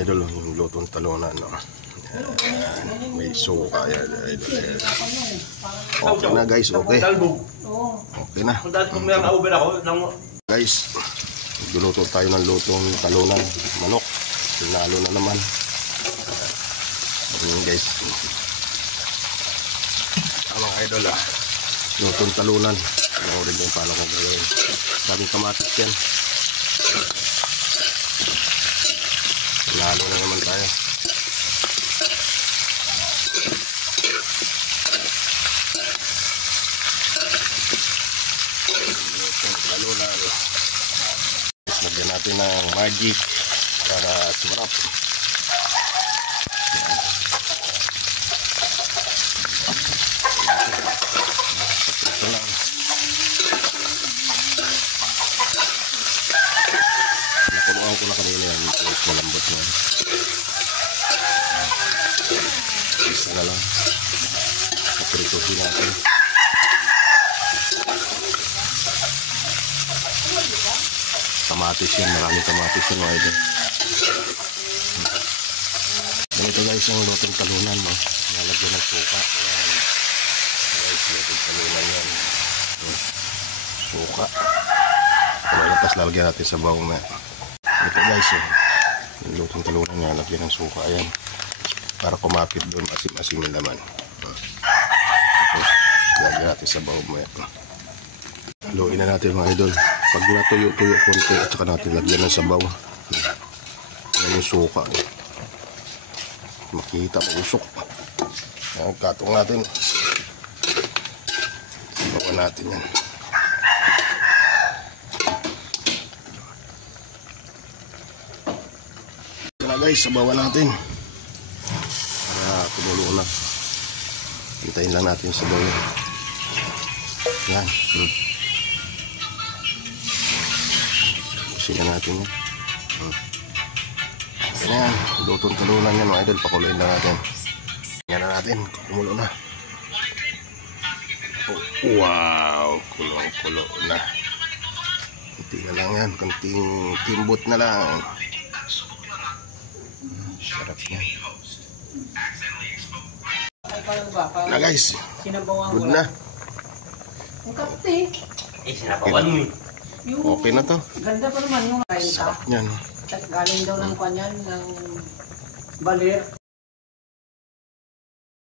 idol, yung lutong talunan, no? Yan, may suka yan, idol. Okay na guys, okay. Okay na. Guys, luluto tayo ng lutong talunan, manok. Pinalo na naman. Ayan guys. Anong idol lutong talunan. Ano rin yung paano kong gawin. Sabing kamatis yan. Pinalo na naman tayo. Lagyan natin ng magic para sumarap. Ito lang. Napunuan ko na kanina yan. Malambot na. Isa na lang. Naprituhin natin. Kamatis yan, maraming kamatis yan mga idol. Ganito guys yung lutong talunan, no? Nalagyan ng suka. Guys, lutong talunan yan. Suka. Tapos lalagyan natin sa bawang na. Ito guys, yung lutong talunan yan, lagyan ng suka yan. Para kumapit doon, asim-asim yung laman. Tapos lalagyan natin sa bawang na. Haluin na natin mga idol. Pag natuyo-tuyo konti at saka natin lagyan ng sabaw. Yan yung suka. Makikita mag-usok. Katong natin. Sabawan natin yan. Ito na guys, sabawan natin. Para kumulo na. Hintayin lang natin sabaw yan. Yan. Sila natin yan. Okay na yan. Lutong talunan yan mga idol. Pakuluin lang natin. Yan na natin. Kumulo na. Oh, wow. Kulong-kulo na. Kunti na lang yan. Kunting kimbot na lang. Sarap yan. Na guys. Good na. Okay na to. Ganda pa naman yung kain ka. Yan. Galing daw ng kanyan ng balir.